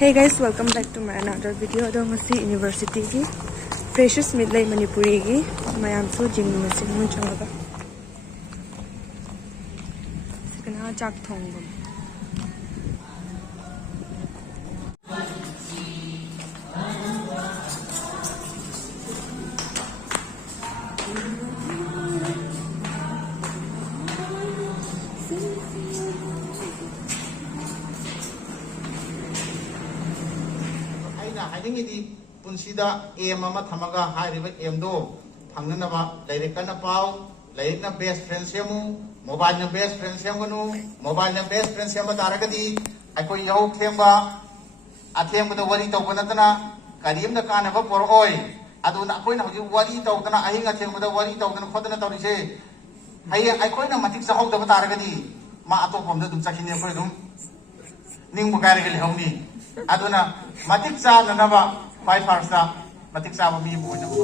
Hey guys, welcome back to my another video. Ado ngasi university ki freshers midlay Manipuri ki mayam so jing masi mun changa. Sikana chak thongbam. 하이딩이디 분시다 에임 아마 타마가 하이리베 에임도 방는나바 레이렉가나 파우 레이렉나 베스트 프렌드 세무 모바일나 베스트 프렌드 세무노 모바일나 베스트 프렌드 세무 다라가디 아이코이 야우 템바 아템부터 워리 tawbanatana karimda kanaba poroi aduna akoina hoji wari tawdana ahinga thengbuda wari tawdana khodana tawrise haye aikoina matik sahawdaba taragadi ma atopomda dum chakhini akoi dum ningbu garigel hawni aduna matik sa nanaba 5 hours da matik sa mi bu na ko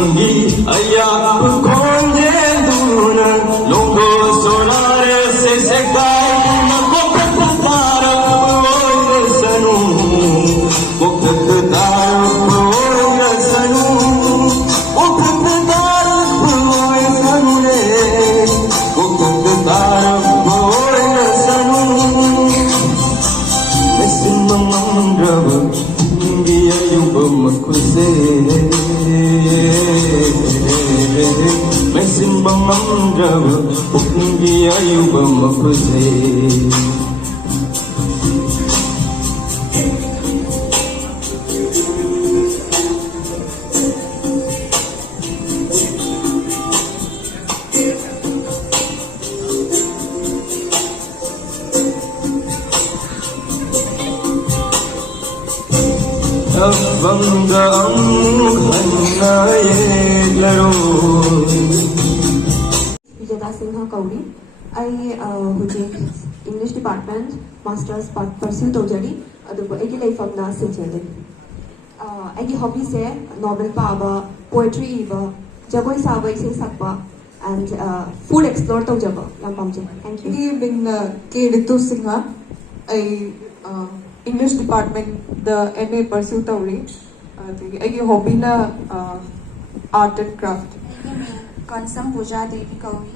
Nangi ayak konde duna longo sonare se sekai na kokatara poe sanu kokatara poe sanu kokatara poe sanu le kokatara poe sanu mesimamandra India yuba makuse Mesimamandra India yuba makuse Bangga hannaye laro Vijayda Sinha Kauri. I hujik English Department Masters pursue tawjari adugo egi leifamna sinchele. Egi hobby se novel paba, poetry iba, jagoi saba isai sakpa and food explore tawjaba yam pamje. Thank you. Good evening, K. Ritu Singha. I English Department the MA pursue tawri. I hobby na art and craft. Konsam Puja Devi Kauri.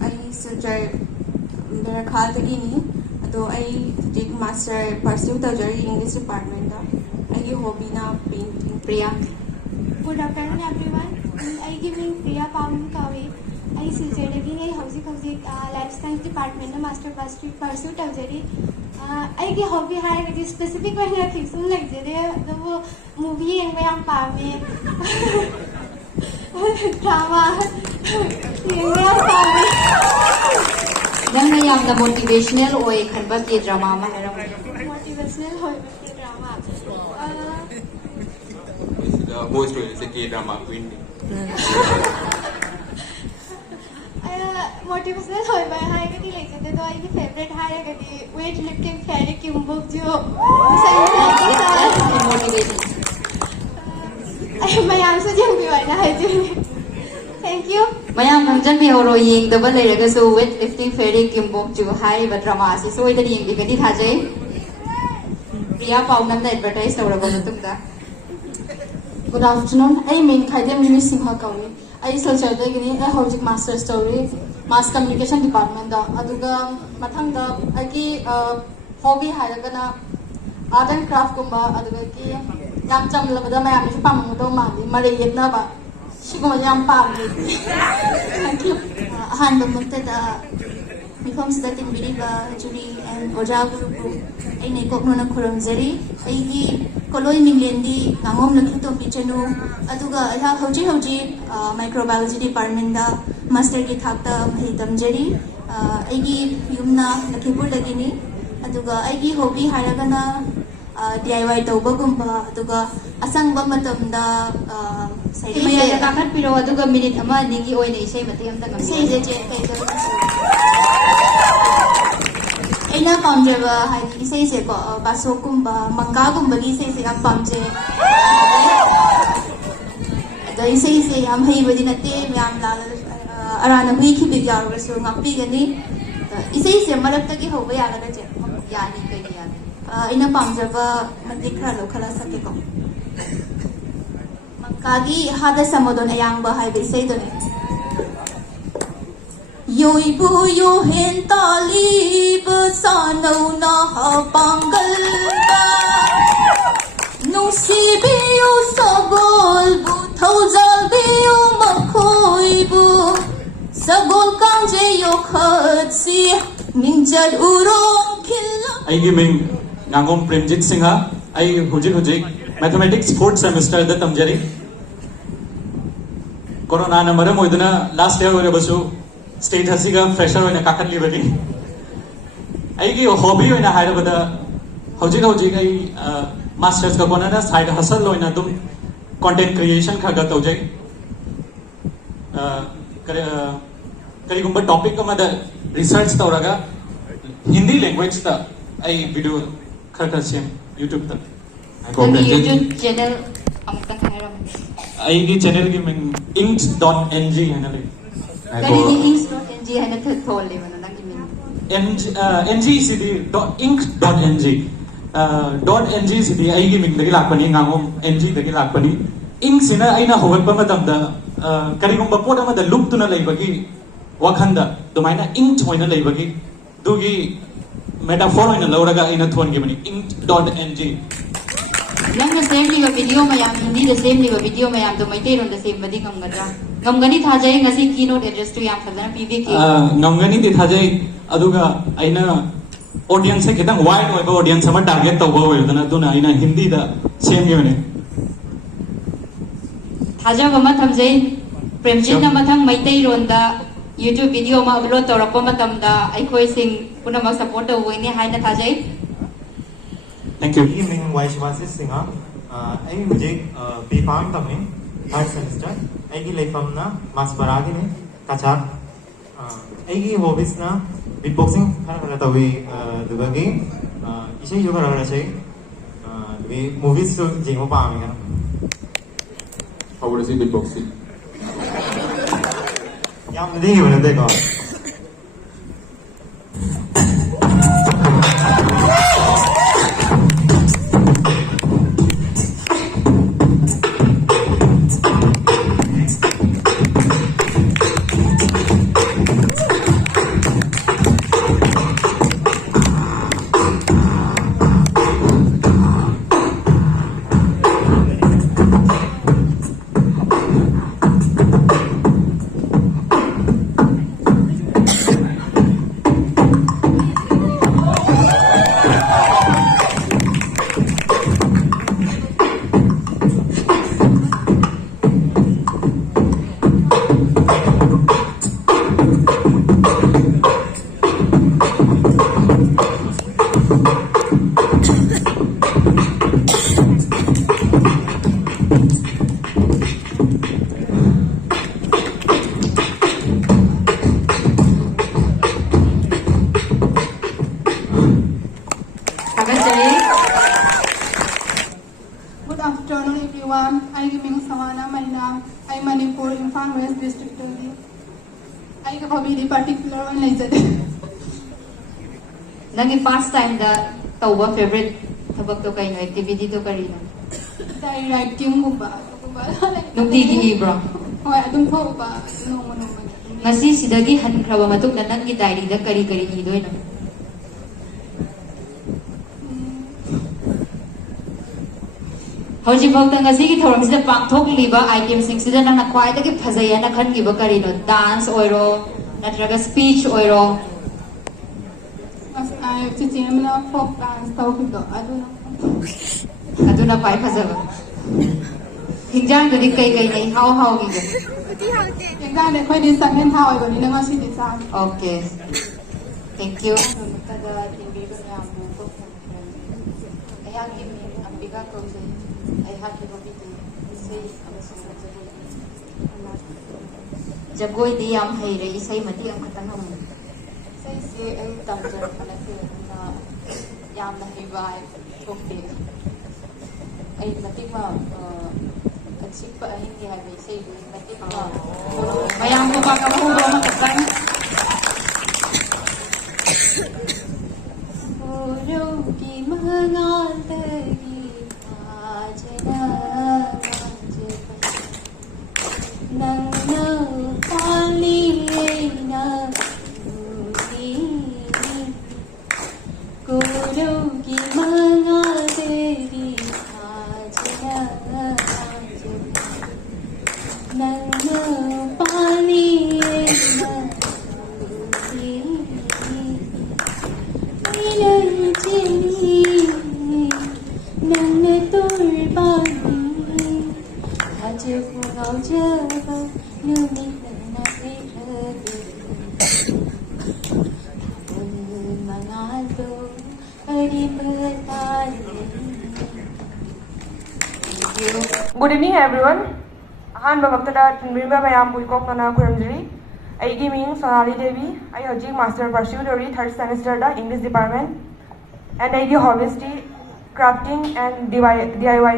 I Sujai Merakhaltagini. Ado I take master pursue tawjari English Department. I hobby na painting. Priya. Good afternoon, everyone. I give Priya Pawan Kavi. I Silchedagin Housing Life Science Department Master Pursue Tawjari. I give hobby high with specific one here. Some like the movie and where I'm palming drama. Then I am the motivational way convert the drama. Motivational drama. The most is a K-drama queen. Motivational hoy by high gati like jate to आई की favorite high gati weight lifting fairy kimbuk जो Motivation. मैं answer जंग भी वाला है जो thank you Mayam Namjan be horo ying double layer so weight lifting fairy kimbok ju high but drama si so ida ying bigati thajai Priya Paunam na advertise tawra ba tumda. Good afternoon. I mean Khaidam Mini Singha Kauri. I social degini I hojik master story mass communication department da aduga mathang da agi hobby hairagana art and craft kumba aduga ki yam chamlabada mayam su pamudo mali mare yetna ba siguma yam pamli. Thank you. Hando muktada Mifam Sidatin Biriba Juri and Oja Guru ay naikok no ng Kuramzari ay Koloy Minglendi Nangom Nakito Pichano Aduga Hoji Microbiology Department da Master ki Thakta Mahitam Jari ay Yumna Nakipur Dagini Aduga ay hobby haragana DIY tawba gumba aduga asang ba matam da say maya nakakat pero aduga minute ama ningi oy na isay matiyam da say je kay ay na pamjeba hay isay se ko baso gumba mangga gumba gi isay se am pamje da isay se am hay badi nate myam la arana hui ki bi yaru so ngapi gani isay se marap ta ki hoba ya ga je yani kay yani ina pamjaba matikra lokhala sakeko makagi hada samodon ayang ba hay bisay done yoi bu yo hen talib sano na hapangal ka nusi biyo sagol bu thojal biyo makhoi bu sagol kang je yo khatsi mingjad urong khilla I giving Nangom Premjit Singha. I hujik mathematics 4th semester the Tamjari. Corona na maram oidana last year ore basu state hasiga fresher oina kakat libagi. I gi hobby oina haira bada hujik I masters ka kona na side hustle oina dum content creation khaga tawjai. Kari gumba topic ka mada research tawraga Hindi language ta I video khar khar sim YouTube ta YouTube channel amta kairam ꯑꯩꯒꯤ ꯆꯦꯅꯦꯜꯒꯤ ꯃꯤꯡ inks.ng ꯍꯥꯏꯅ ꯂꯩ ꯀꯔꯤꯒꯤ inks.ng ꯍꯥꯏꯅ ꯊꯣꯜꯂꯤꯕꯅꯣ ꯅꯪꯒꯤ ꯃꯤꯡ ng ꯁꯤꯗꯤ ink.ng .ng ꯁꯤꯗꯤ ꯑꯩꯒꯤ ꯃꯤꯡꯗꯒꯤ ꯂꯥꯛꯄꯅꯤ ꯉꯥꯉꯣꯝ ng ꯗꯒꯤ ꯂꯥꯛꯄꯅꯤ ink ꯁꯤꯅ ꯑꯩꯅ ꯍꯧꯒꯠꯄ ꯃꯇꯝꯗ ꯀꯔꯤꯒꯨꯝꯕ ꯄꯣꯠ ꯑꯃꯗ ꯂꯨꯞꯇꯨꯅ ꯂꯩꯕꯒꯤ ꯋꯥꯈꯟꯗ ꯑꯗꯨꯃꯥꯏꯅ ink ꯑꯣꯏꯅ ꯂꯩꯕꯒꯤ ꯑꯗꯨꯒꯤ ꯃꯦꯇꯥꯐꯣꯔ ꯑꯣꯏꯅ ꯂꯧꯔꯒ ꯑꯩꯅ ꯊꯣꯟꯈꯤꯕꯅꯤ ink.ng ꯅꯪꯅ ꯁꯦꯝꯂꯤꯕ ꯚꯤꯗꯤꯑꯣ ꯃꯌꯥꯝ ꯍꯤꯟꯗꯤꯗ ꯁꯦꯝꯂꯤꯕ ꯚꯤꯗꯤꯑꯣ ꯃꯌꯥꯝꯗꯣ ꯃꯩꯇꯩꯔꯣꯟꯗ ꯁꯦꯝꯕꯗꯤ ꯉꯝꯒꯗ꯭ꯔꯥ? ꯉꯝꯒꯅꯤ ꯊꯥꯖꯩ. ꯉꯁꯤ ꯀීꯅꯣꯠ ꯑꯦꯗ꯭ꯔꯦꯁꯇꯨ ꯌꯥꯝ ꯐꯖꯅ ꯄꯤꯕꯤꯈꯤ. ꯉꯝꯒꯅꯤꯗꯤ ꯊꯥꯖꯩ. ꯑꯗꯨꯒ ꯑꯩꯅ ऑडियंस खितंग वाइड ओइबा ऑडियंस अमा टारगेट तौबा ओइदना दुना आइना हिंदी दा सेमगिबने थाजब अमा थमजै प्रेमजित ना मथंग मैतैरोन दा YouTube वीडियो मा अपलोड तौरप मतमदा अखोय सिंग पुनम सपोर्ट तौवैने हाइना थाजै. Thank you. इवनिंग वाइशवासी सिंहा आई मुझे बी फार्म तमने थर्ड सेमेस्टर आई लेफम ना मासपरागी ने कचार आई हॉबीज ना बीट बॉक्सिंग खरा तवी दुबगी इसे जो खरा से दुबी मूवीज तो जेंगो पामे kana How would I say beatboxing? याम नहीं होने देगा. Good afternoon, everyone. I am Sawana Maina. I am Manipur, Imphal West District. I am very particular one like that. Nagi first time da tauba favorite thabak to kayo activity to karino. Dahil writing mo ba? Nung tigi ibro. Hoy, adun po ba? No. Ngasi sidagi hankraba matuk na nang diary da kari idoy no. Hojik bhakta ngasi ki thoram sida pangthok liba item sing sida nang nakwai da ki phazaya na khan giba karino dance oiro natraga speech oiro. Mas ay chichim na folk dance tau kito aduna kwai phazaba. Hingjang da di kai nei how gi ga. Hingjang de khoi di sang hen thao ai bani na ngasi di sang. Okay. Thank you. Jagoi di yam hayre isay mati ang katanong. Say si ay tamjar pala na yam na hibay okay. Ay mati ma katsik pa hindi habi say mati ma. Mayam ko ba ka po makatan? Puro ki mangal tagi ajna nang pali na guru ki mangal tagi ajna nang pali na Good evening, everyone. Ahanba Maktada Tinbirba Mayam Buikok Nana Kuramjiri. I give me Sonali Devi. I have master pursued already third semester da English department. And I give hobbies crafting and DIY.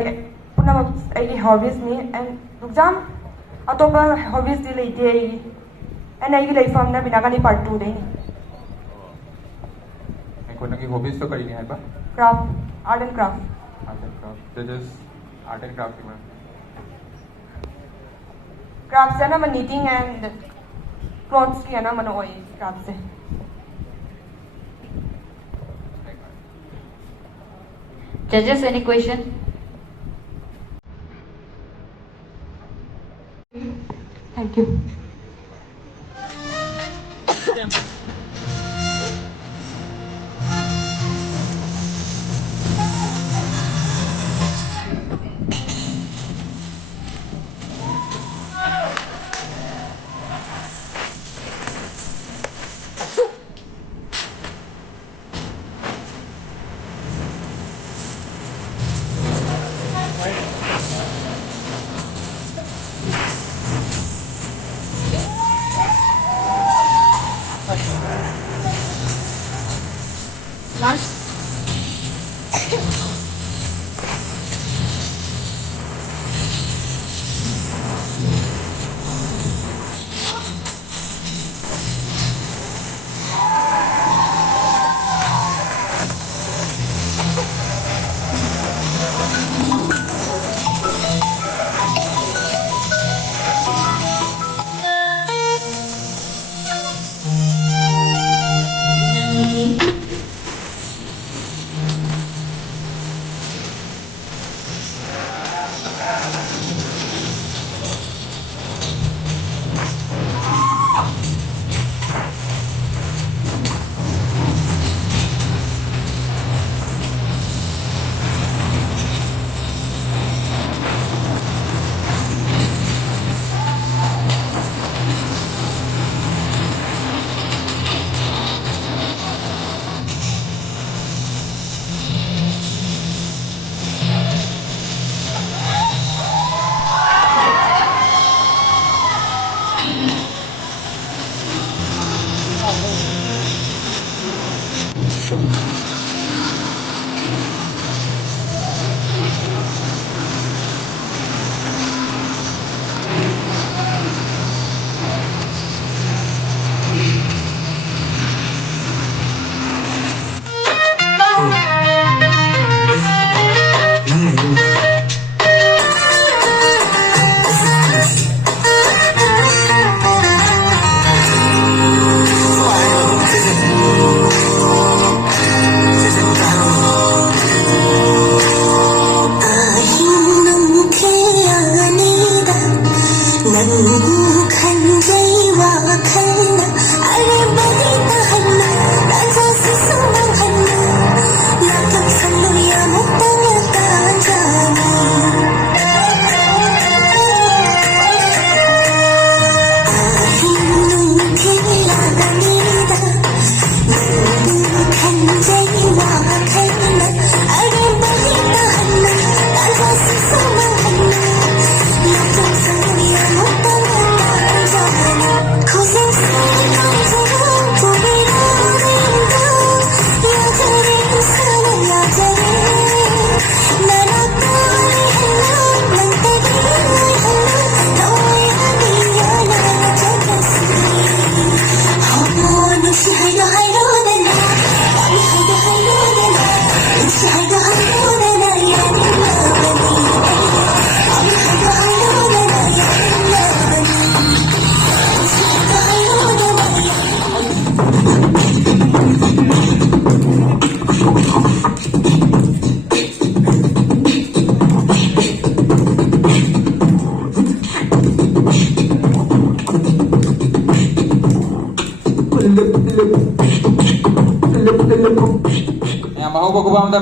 Punam I give hobbies ni and exam atopa hobbies di leite ai and ai life am na binagani part 2 dei ko nagi hobbies to kari hai ba craft art and craft that is art and craft ma craft se na man knitting and clothes ki na man oi craft se Judges, any question? thank you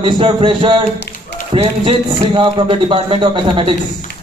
Mr. Fresher Premjit Singha from the Department of Mathematics.